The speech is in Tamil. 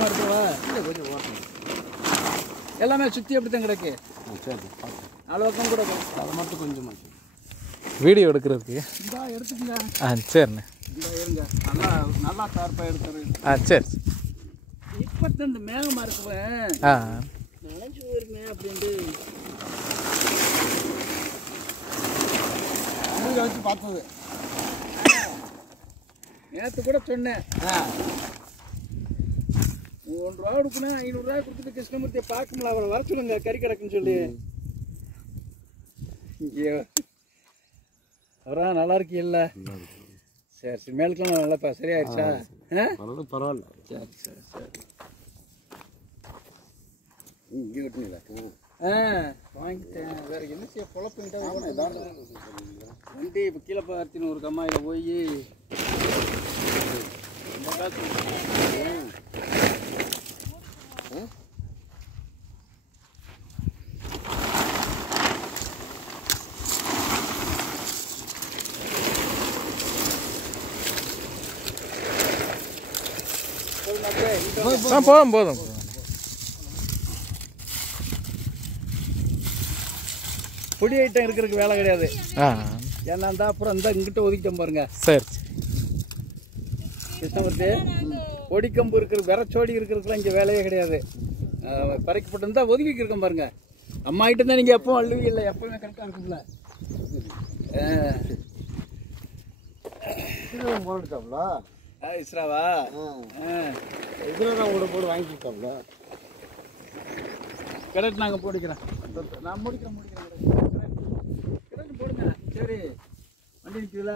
ஓரமாக எடுத்துவா இல்லை கொஞ்சம் ஓரமாக எல்லாமே சுற்றி அப்படி தான் கிடக்கு. சரி அளவுக்கும் கூட அதை மட்டும் கொஞ்சமாக வீடியோ எடுக்கிறதுக்கு. இந்தா எடுத்துக்கங்க. சரிண்ணே. இந்த இருங்க நல்லா நல்லா ஷார்ப்பாக எடுத்துறேன். சரி. இப்போ தான் இந்த மேகமாக இருக்குவேன் நினைச்சு போயிருமே அப்படின்ட்டு வச்சு பார்த்தது. நேற்று கூட சொன்னேன். 1 ரூபா கொடுக்கணும், 500 ரூபா கொடுத்துட்டு கிருஷ்ணமூர்த்தியை பார்க்கல, அவரை வர சொல்லுங்க கறி கிடக்குன்னு சொல்லி. இங்கே அவரா நல்லா இருக்கீல்ல? சரி சரி, மேலுக்கெல்லாம் நல்லாப்பா சரியாயிடுச்சா? பரவாயில்ல. சரி சரி சரி. இங்கே கட்டுனீங்களா? வாங்கிட்டேன். வேற என்ன செய்ய பொழப்புங்கிட்ட வண்டி இப்போ கீழே பார்த்தின்னு ஒரு கம்மாயில் போய் ரொம்ப காசு போதும் போதும். பொடி ஐட்டம் இருக்கிறதுக்கு வேலை கிடையாது. ஏன்னா அந்த அப்புறம் இந்த இங்கிட்ட ஒதுக்கிட்டோம் பாருங்க. சரி கிருஷ்ணமூர்த்தி, பொடிக்கம்பு இருக்கிற விரச்சோடி இருக்கிறதுக்குலாம் இங்கே வேலையே கிடையாது. பறைக்கப்பட்டு இருந்தால் ஒதுக்கி இருக்கோம் பாருங்க. அம்மா கிட்ட தான் நீங்கள் எப்பவும் அழுவி இல்லை, எப்பவுமே கரெக்டாக இருக்கும்ல. போட்டுட்டாப்ல இஸ்ராவா? இதில் கூட போட்டு வாங்கிட்டாப்ல. கரெக்ட், நாங்கள் போட்டுக்கிறேன். நான் முடிக்கிறேன். கரெக்ட் போடுங்க. சரி, வண்டி நிற்குதுல.